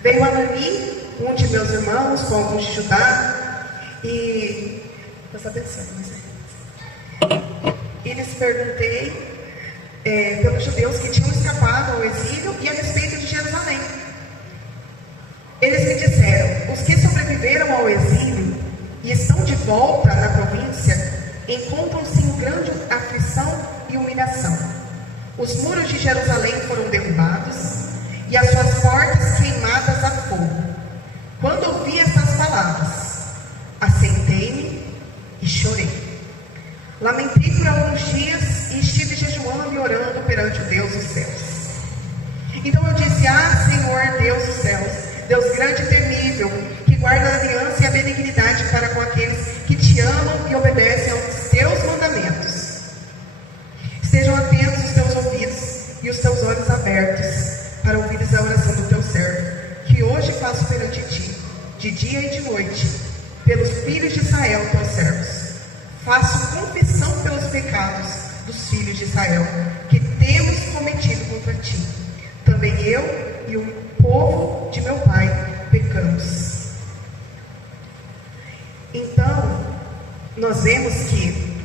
Veio Anani, um de meus irmãos, com alguns de Judá, e presta atenção, e lhes perguntei pelos judeus que tinham escapado ao exílio e a respeito de Jerusalém. Eles me disseram: os que sobreviveram ao exílio e estão de volta na província encontram-se em grande aflição e humilhação. Os muros de Jerusalém foram derrubados e as suas portas queimadas a fogo. Quando ouvi essas palavras, assentei-me e chorei. Lamentei por alguns dias e estive jejuando e orando perante o Deus dos céus. Então eu disse: Senhor, Deus dos céus, Deus grande e temível, que guarda a aliança e a benignidade para com aqueles que te amam e obedecem aos teus mandamentos. Estejam atentos os teus ouvidos e os teus olhos abertos para ouvires a oração do teu servo, que hoje faço perante ti, de dia e de noite, pelos filhos de Israel, teus servos. Faço confissão pelos pecados dos filhos de Israel, que temos cometido contra ti. Também eu e o povo de meu pai pecamos. Então, nós vemos que,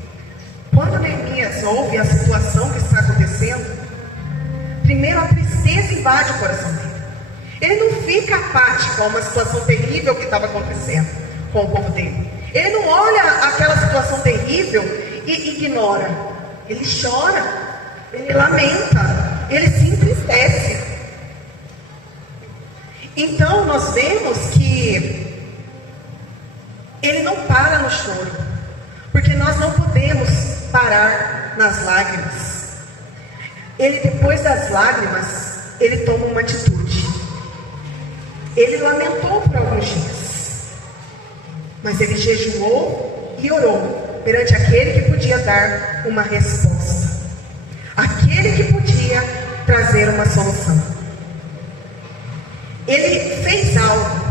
quando Neemias ouve a situação que está acontecendo, primeiro a tristeza invade o coração dele. Ele não fica apático a uma situação terrível que estava acontecendo com o povo dele. Ele não olha aquela situação terrível e ignora. Ele chora, ele lamenta, ele se entristece. Então nós vemos que ele não para no choro, porque nós não podemos parar nas lágrimas. Ele, depois das lágrimas, ele toma uma atitude. Ele lamentou por alguns dias, mas ele jejuou e orou perante aquele que podia dar uma resposta, aquele que podia trazer uma solução. Ele fez algo.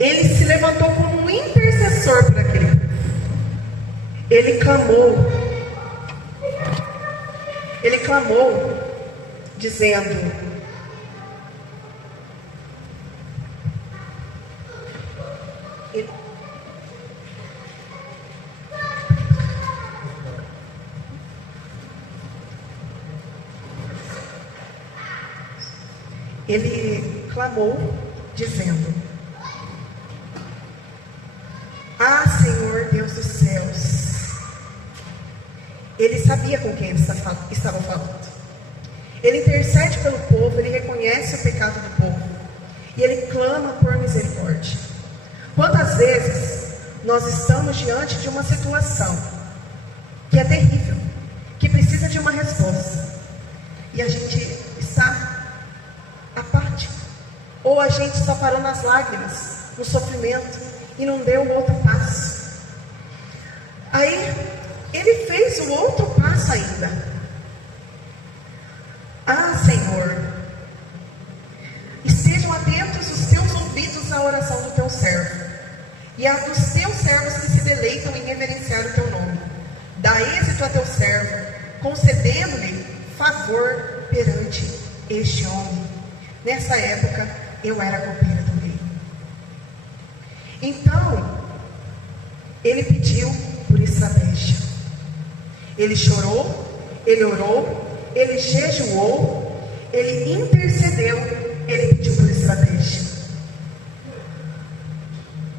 Ele se levantou como um intercessor por aquele povo. Ele clamou, dizendo: Senhor Deus dos céus. Ele sabia com quem ele estava falando. Ele intercede pelo povo, ele reconhece o pecado do povo e ele clama por misericórdia. Quantas vezes nós estamos diante de uma situação que é terrível, que precisa de uma resposta, e a gente está apático, ou a gente só parou nas lágrimas, no sofrimento, e não deu o outro passo. Aí ele fez o outro passo ainda. Senhor, estejam atentos os teus ouvidos à oração do teu servo e a dos teus servos que se deleitam em reverenciar o teu nome. Dá êxito a teu servo, concedendo-lhe favor perante este homem. Nessa época eu era copeira do rei. Então ele pediu por estratégia. Ele chorou, ele orou, ele jejuou, ele intercedeu, ele pediu por estratégia.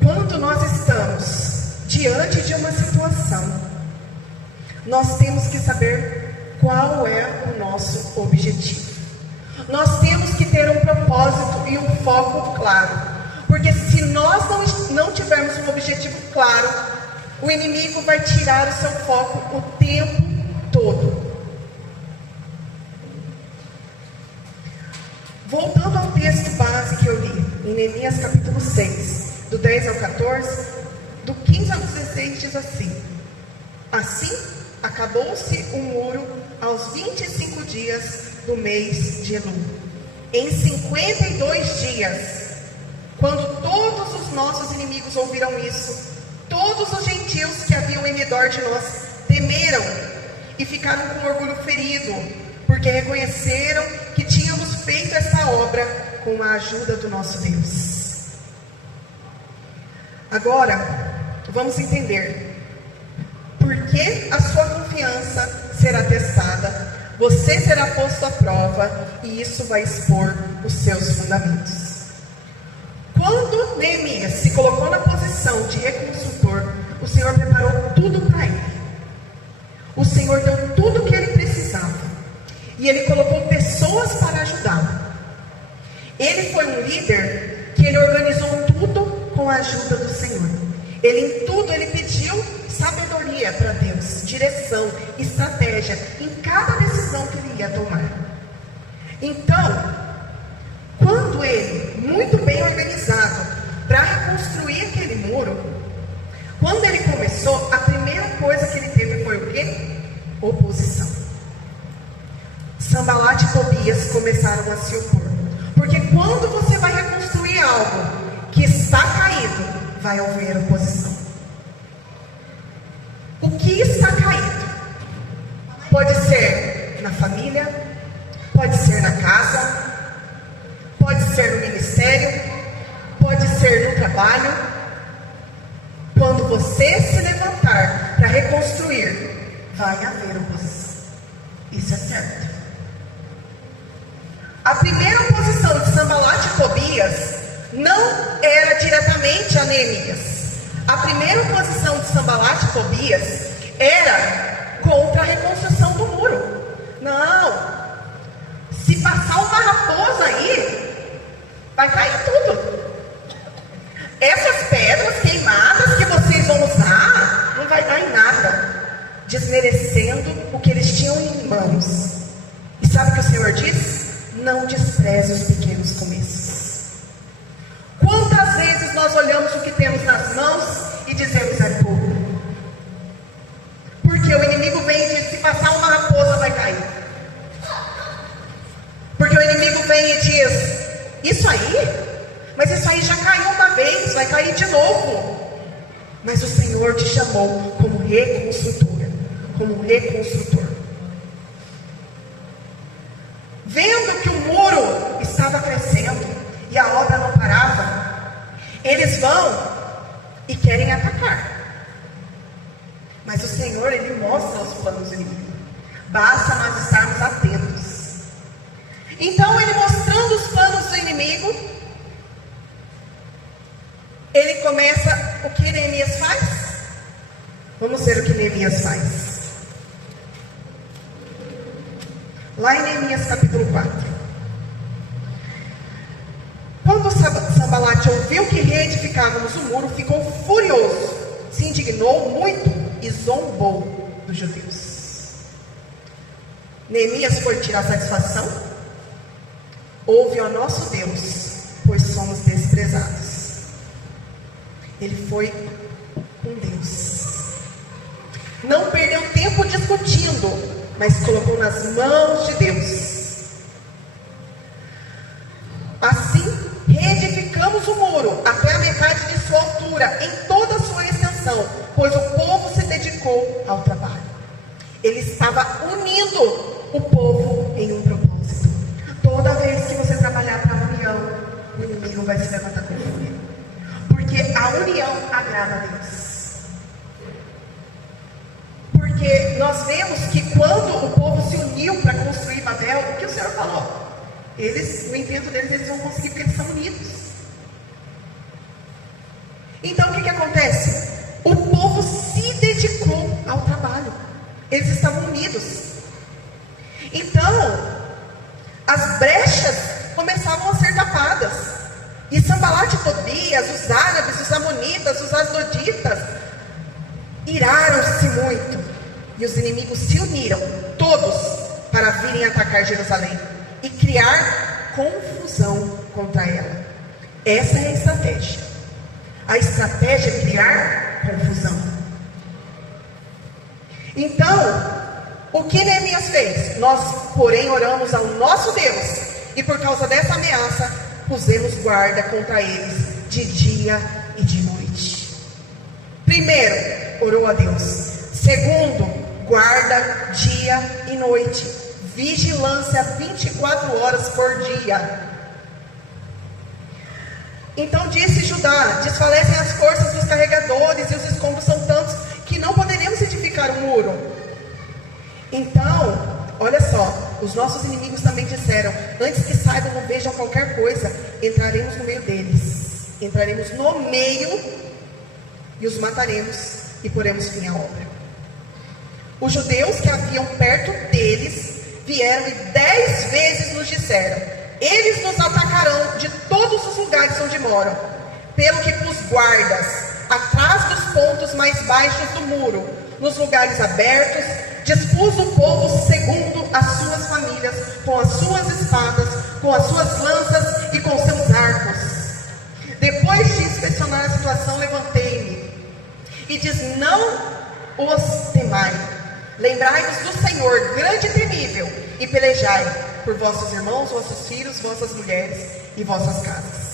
Quando nós estamos diante de uma situação, nós temos que saber qual é o nosso objetivo. Nós temos que ter um propósito e um foco claro, porque se nós não tivermos um objetivo claro, o inimigo vai tirar o seu foco o tempo todo. Voltando ao texto base que eu li, em Neemias capítulo 6, do 10 ao 14, do 15 ao 16, diz assim: assim acabou-se o muro aos 25 dias do mês de Elul. Em 52 dias, quando todos os nossos inimigos ouviram isso, todos os gentios que haviam em redor de nós temeram e ficaram com orgulho ferido, porque reconheceram que tínhamos feito essa obra com a ajuda do nosso Deus. Agora, vamos entender por que a sua confiança será testada, você será posto à prova, e isso vai expor os seus fundamentos. Quando Neemias se colocou na posição de reconstrutor, o Senhor preparou tudo para ele. O Senhor deu tudo o que ele precisava. E ele colocou pessoas para ajudá-lo. Ele foi um líder que ele organizou tudo com a ajuda do Senhor. Em tudo ele pediu sabedoria para Deus, direção, estratégia, em cada decisão que ele ia tomar. Então, quando ele, muito bem organizado, para reconstruir aquele muro, quando ele começou, a primeira coisa que ele teve foi o quê? Oposição. Sanbalat e Tobias começaram a se opor. Porque quando você vai reconstruir algo que está caído, vai haver oposição. O que está caído? Pode ser na família, pode ser na casa, pode ser no ministério, pode ser no trabalho. Quando você se levantar para reconstruir, vai haver oposição. Isso é certo. A primeira oposição de Sanbalat e Tobias não era diretamente a Neemias. A primeira oposição de Sanbalat e Tobias era contra a reconstrução do muro. Não. Se passar uma raposa aí, vai cair tudo. Essas pedras queimadas que vocês vão usar, não vai dar em nada, desmerecendo o que eles tinham em mãos. E sabe o que o Senhor diz? Não despreze os pequenos começos. Quantas vezes nós olhamos o que temos nas mãos e dizemos é pouco? Porque o inimigo vem e diz: se passar uma raposa vai cair. Porque o inimigo vem e diz: isso aí? Mas isso aí já caiu uma vez, vai cair de novo. Mas o Senhor te chamou como reconstrutora, como reconstrutor. Vendo que o muro estava crescendo e a obra não parava, eles vão e querem atacar. Mas o Senhor, Ele mostra os planos do inimigo. Basta nós estarmos atentos. Então, Ele mostrando os planos do inimigo, Ele começa, o que Neemias faz? Vamos ver o que Neemias faz. Lá em Neemias capítulo 4. Quando Sanbalat ouviu que reedificávamos o muro, ficou furioso, se indignou muito e zombou dos judeus. Neemias foi tirar satisfação? Ouve ao nosso Deus, pois somos desprezados. Ele foi com Deus. Não perdeu tempo discutindo, mas colocou nas mãos de Deus. Assim, reedificamos o muro até a metade de sua altura, em toda a sua extensão, pois o povo se dedicou ao trabalho. Ele estava unindo o povo em um propósito. Toda vez que você trabalhar para a união, o inimigo vai se levantar com fúria. Porque a união agrada a Deus. Porque nós vemos que quando o povo se uniu para construir Babel, o que o Senhor falou? No intento deles, eles vão conseguir porque eles são unidos. Então o que acontece? O povo se dedicou ao trabalho. Eles estavam unidos. Então, as brechas começavam a ser tapadas. E Sanbalat e Tobias, os árabes, os amonitas, os asdoditas, iraram-se muito. E os inimigos se uniram, todos, para virem atacar Jerusalém e criar confusão contra ela. Essa é a estratégia. A estratégia é criar confusão. Então, o que Neemias fez? Nós, porém, oramos ao nosso Deus, e por causa dessa ameaça, pusemos guarda contra eles de dia e de noite. Primeiro, orou a Deus. Segundo, guarda dia e noite. Vigilância 24 horas por dia. Então disse Judá: desfalecem as forças dos carregadores e os escombros são tantos que não poderemos edificar o muro. Então, olha só, os nossos inimigos também disseram: antes que saibam ou vejam qualquer coisa, entraremos no meio deles, entraremos no meio e os mataremos e poremos fim à obra. Os judeus que haviam perto deles vieram e 10 vezes nos disseram: eles nos atacarão de todos os lugares onde moram. Pelo que pus guardas atrás dos pontos mais baixos do muro, nos lugares abertos, dispus o povo segundo as suas famílias, com as suas espadas, com as suas lanças e com seus arcos. Depois de inspecionar a situação, levantei-me e diz: não os temai, lembrai-vos do Senhor, grande e temível, e pelejai por vossos irmãos, vossos filhos, vossas mulheres e vossas casas.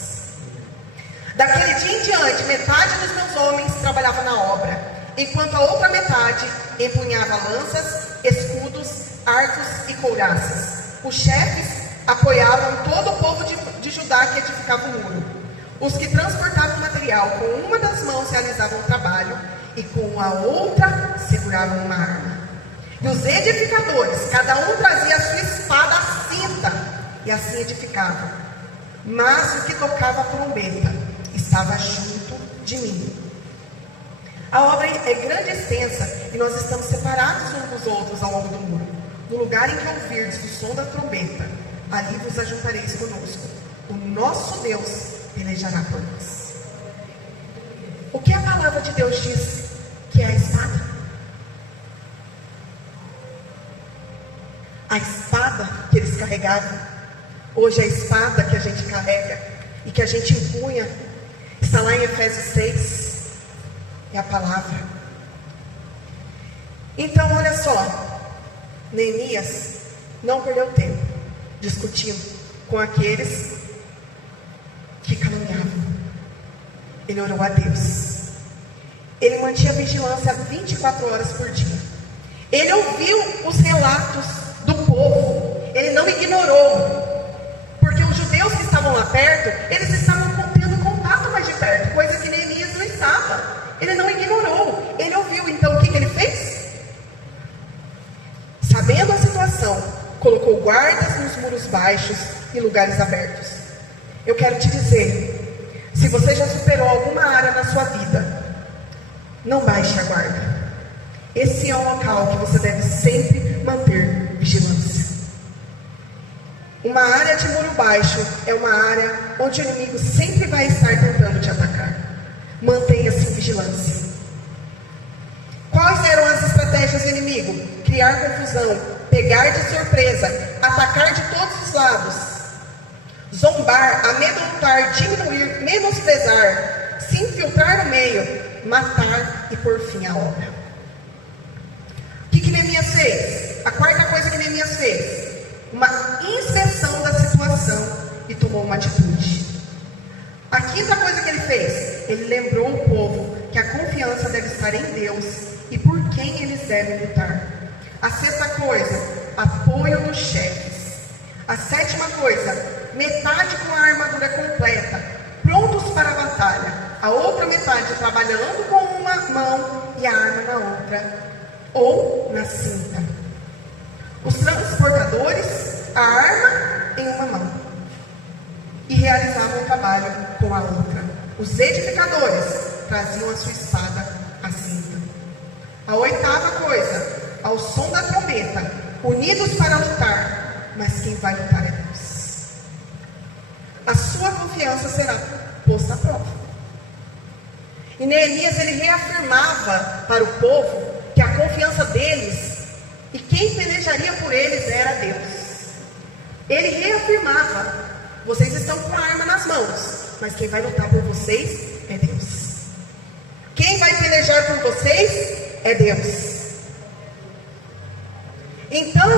Daquele dia em diante, metade dos meus homens trabalhava na obra, enquanto a outra metade empunhava lanças, escudos, arcos e couraças. Os chefes apoiavam todo o povo de Judá que edificava o muro. Os que transportavam material com uma das mãos realizavam o trabalho e com a outra seguravam uma arma. E os edificadores, cada um trazia a sua espada à cinta e assim edificavam. Mas o que tocava a trombeta estava junto de mim. A obra é grande e extensa, e nós estamos separados uns dos outros ao longo do muro. No lugar em que ouvirdes o som da trombeta, ali vos ajuntareis conosco. O nosso Deus pelejará por nós. O que a palavra de Deus diz que é a espada? A espada que eles carregavam, hoje a espada que a gente carrega e que a gente empunha, está lá em Efésios 6. É a palavra. Então, olha só, Neemias não perdeu tempo discutindo com aqueles que caluniavam. Ele orou a Deus. Ele mantinha vigilância 24 horas por dia. Ele ouviu os relatos do povo. Ele não ignorou, porque os judeus que estavam lá perto, eles estavam tendo contato mais de perto, coisa que Neemias não estava. Ele não ignorou, ele ouviu. Então o que ele fez? Sabendo a situação, colocou guardas nos muros baixos e lugares abertos. Eu quero te dizer, se você já superou alguma área na sua vida, não baixe a guarda. Esse é um local que você deve sempre manter vigilância. Uma área de muro baixo é uma área onde o inimigo sempre vai estar tentando te atacar. Mantenha-se em vigilância. Quais eram as estratégias do inimigo? Criar confusão, pegar de surpresa, atacar de todos os lados, zombar, amedrontar, diminuir, menosprezar, se infiltrar no meio, matar e por fim a obra. O que Neemias fez? A quarta coisa que Neemias fez: uma inspeção da situação e tomou uma atitude. A quinta coisa que ele fez: ele lembrou o povo que a confiança deve estar em Deus e por quem eles devem lutar. A sexta coisa: apoio dos chefes. A sétima coisa: metade com a armadura completa, prontos para a batalha. A outra metade trabalhando com uma mão e a arma na outra, ou na cinta. Os transportadores, a arma em uma mão, e realizavam o trabalho com a outra. Os edificadores traziam a sua espada à cinta. A oitava coisa: ao som da trombeta, unidos para lutar, mas quem vai lutar é Deus. A sua confiança será posta à prova. E Neemias, ele reafirmava para o povo que a confiança deles e quem pelejaria por eles era Deus. Ele reafirmava: vocês estão com a arma nas mãos, mas quem vai lutar por vocês é Deus. Quem vai pelejar por vocês é Deus. Então,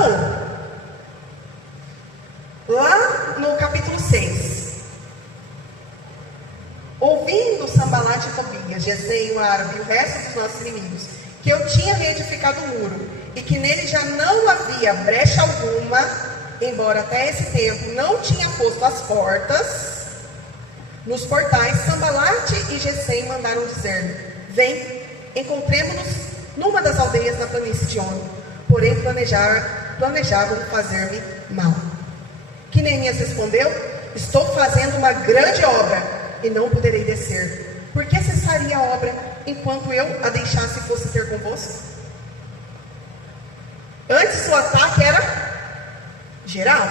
lá no capítulo 6, ouvindo Sambalat e Tobias, Gesem, o árabe e o resto dos nossos inimigos, que eu tinha reedificado o muro e que nele já não havia brecha alguma, embora até esse tempo não tinha posto as portas, Nos portais, Sambalate e Gesem mandaram dizer: vem, encontremo-nos numa das aldeias na planície de Ono. Porém planejavam fazer-me mal. Que Neemias respondeu: estou fazendo uma grande obra e não poderei descer. Por que cessaria a obra enquanto eu a deixasse e fosse ter convosco? Antes o ataque era geral,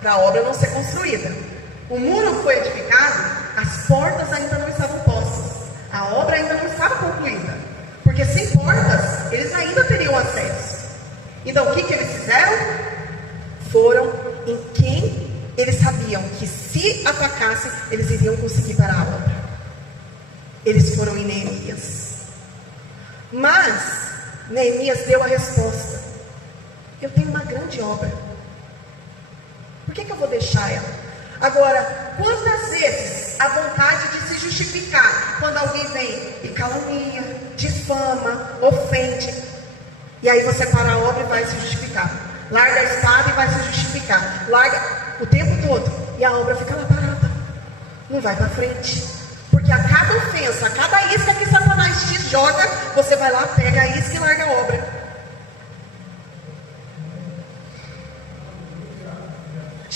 para a obra não ser construída. O muro foi edificado, as portas ainda não estavam postas, a obra ainda não estava concluída, porque sem portas eles ainda teriam acesso. Então o que eles fizeram? Foram em quem eles sabiam que se atacassem eles iriam conseguir parar a obra. Eles foram em Neemias. Mas Neemias deu a resposta: eu tenho uma grande obra, por que eu vou deixar ela? Agora, quantas vezes a vontade de se justificar, quando alguém vem e calunia, difama, ofende, e aí você para a obra e vai se justificar, larga a espada e vai se justificar, larga o tempo todo, e a obra fica lá parada, não vai para frente, porque a cada ofensa, a cada isca que Satanás te joga, você vai lá, pega a isca e larga a obra.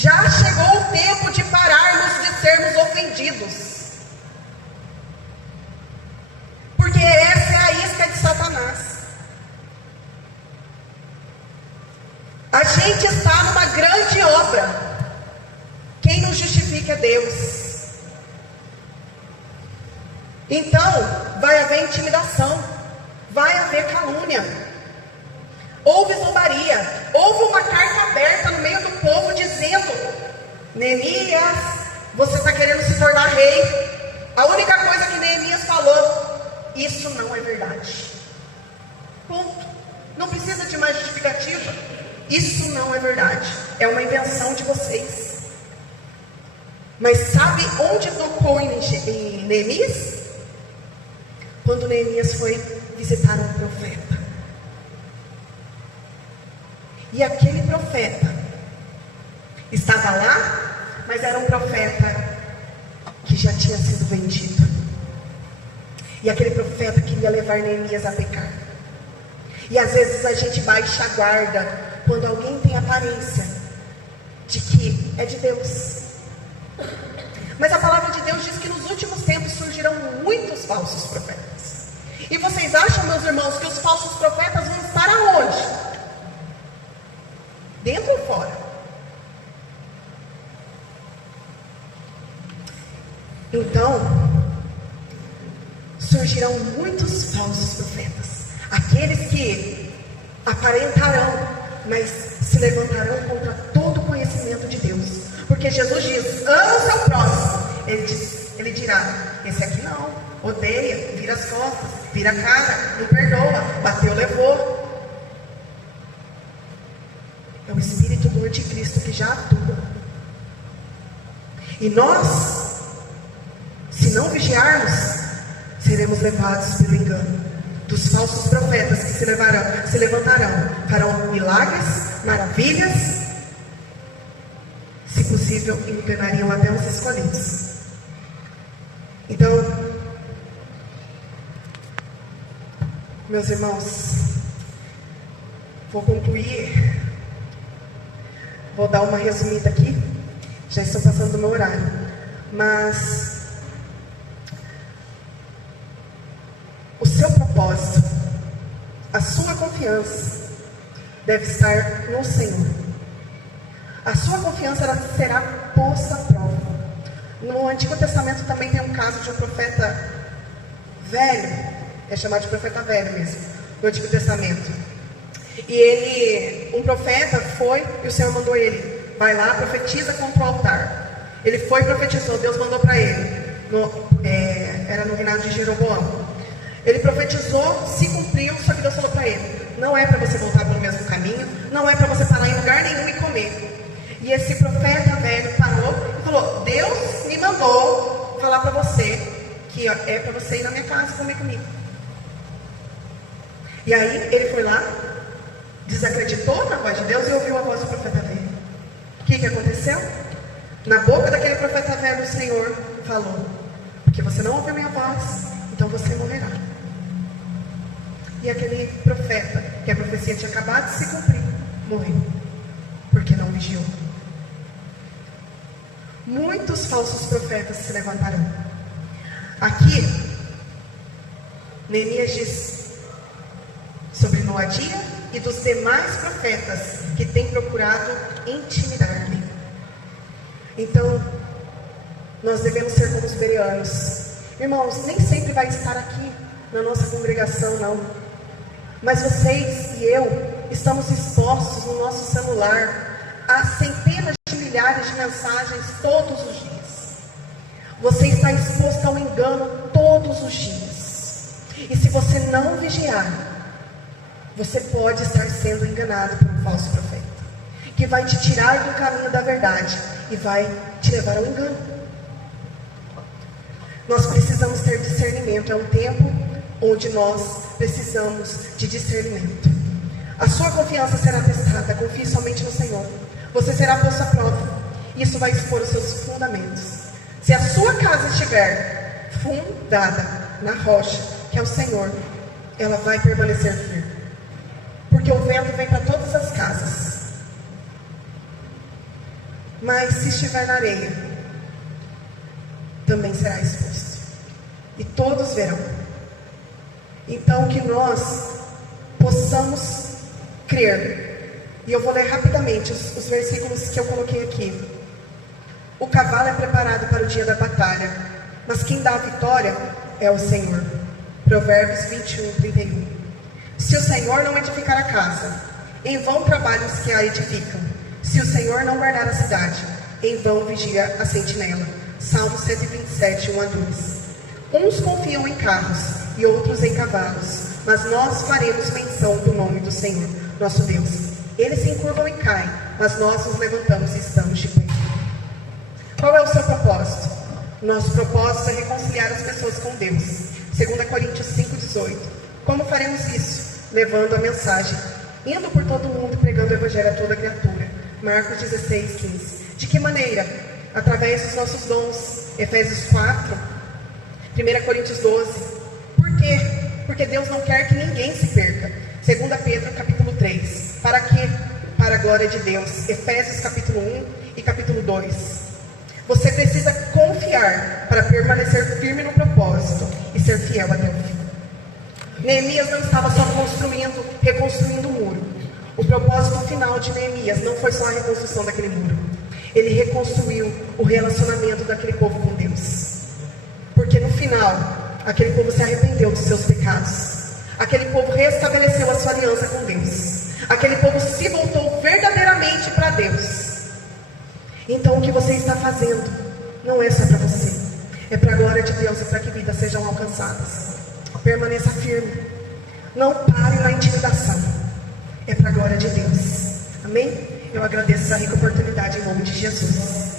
Já chegou o tempo de pararmos de sermos ofendidos, porque essa é a isca de Satanás. A gente está numa grande obra, quem nos justifica é Deus. Então vai haver intimidação, vai haver calúnia, houve zombaria, houve uma carta aberta no meio do povo dizendo: Neemias, você está querendo se tornar rei. A única coisa que Neemias falou: isso não é verdade. Ponto. Não precisa de mais justificativa. Isso não é verdade, é uma invenção de vocês. Mas sabe onde tocou em Neemias? Quando Neemias foi visitar um profeta. E aquele profeta estava lá, mas era um profeta que já tinha sido vendido. E aquele profeta queria levar Neemias a pecar. E às vezes a gente baixa a guarda quando alguém tem aparência de que é de Deus. Mas a palavra de Deus diz que nos últimos tempos surgirão muitos falsos profetas. E vocês acham, meus irmãos, que os falsos profetas vão estar aonde? Dentro ou fora? Então, surgirão muitos falsos profetas. Aqueles que aparentarão, mas se levantarão contra todo o conhecimento de Deus. Porque Jesus diz: ama o seu próximo. Ele dirá: esse aqui não, odeia, vira as costas, vira a cara, não perdoa, bateu, levou. É o Espírito do Anticristo que já atua. E nós, se não vigiarmos, seremos levados pelo engano dos falsos profetas que se levantarão, farão milagres, maravilhas, se possível, enganariam até os escolhidos. Então, meus irmãos, vou concluir, vou dar uma resumida aqui, já estou passando do meu horário, mas o seu propósito, a sua confiança deve estar no Senhor. A sua confiança ela será posta à prova. No Antigo Testamento também tem um caso de um profeta velho, é chamado de profeta velho mesmo, no Antigo Testamento. E um profeta foi, e o Senhor mandou ele: vai lá, profetiza contra o altar. Ele foi e profetizou, Deus mandou para ele, era no reinado de Jeroboão. Ele profetizou, se cumpriu, só que Deus falou para ele: não é para você voltar pelo mesmo caminho, não é para você parar em lugar nenhum e comer. E esse profeta velho parou e falou: Deus me mandou falar para você que é para você ir na minha casa comer comigo. E aí ele foi lá, desacreditou na voz de Deus e ouviu a voz do profeta velho. O que aconteceu? Na boca daquele profeta velho, o Senhor falou: porque você não ouviu minha voz, então você morrerá. E aquele profeta, que a profecia tinha acabado de se cumprir, morreu, porque não vigiou. Muitos falsos profetas se levantarão. Aqui, Neemias diz sobre Noadia e dos demais profetas que têm procurado intimidar-me. Então, nós devemos ser como os bereanos. Irmãos, nem sempre vai estar aqui na nossa congregação, não. Mas vocês e eu estamos expostos no nosso celular a centenas de milhares de mensagens todos os dias. Você está exposto ao engano todos os dias. E se você não vigiar, você pode estar sendo enganado por um falso profeta, que vai te tirar do caminho da verdade e vai te levar ao engano. Nós precisamos ter discernimento. É um tempo onde nós precisamos de discernimento. A sua confiança será testada. Confie somente no Senhor. Você será posto à prova. Isso vai expor os seus fundamentos. Se a sua casa estiver fundada na rocha, que é o Senhor, ela vai permanecer firme. Porque o vento vem para todas as casas. Mas se estiver na areia, também será exposto. E todos verão. Então que nós possamos crer. E eu vou ler rapidamente os versículos que eu coloquei aqui. O cavalo é preparado para o dia da batalha, mas quem dá a vitória é o Senhor. Provérbios 21, 31. Se o Senhor não edificar a casa, em vão trabalham os que a edificam. Se o Senhor não guardar a cidade, em vão vigia a sentinela. Salmo 127, 1 a 2. Uns confiam em carros e outros em cavalos, mas nós faremos menção do nome do Senhor, nosso Deus. Eles se encurvam e caem, mas nós nos levantamos e estamos de pé. Qual é o seu propósito? Nosso propósito é reconciliar as pessoas com Deus. 2 Coríntios 5,18. Como faremos isso? Levando a mensagem, indo por todo mundo, pregando o Evangelho a toda criatura. Marcos 16, 15. De que maneira? Através dos nossos dons. Efésios 4, 1 Coríntios 12. Por quê? Porque Deus não quer que ninguém se perca. 2 Pedro capítulo 3. Para quê? Para a glória de Deus. Efésios capítulo 1 e capítulo 2. Você precisa confiar para permanecer firme no propósito e ser fiel até o fim. Neemias não estava só reconstruindo o muro. O propósito final de Neemias não foi só a reconstrução daquele muro. Ele reconstruiu o relacionamento daquele povo com Deus. Porque no final, aquele povo se arrependeu dos seus pecados. Aquele povo restabeleceu a sua aliança com Deus. Aquele povo se voltou verdadeiramente para Deus. Então o que você está fazendo não é só para você, é para a glória de Deus e para que vidas sejam alcançadas. Permaneça firme, não pare na intimidação, é para a glória de Deus. Amém? Eu agradeço essa rica oportunidade em nome de Jesus.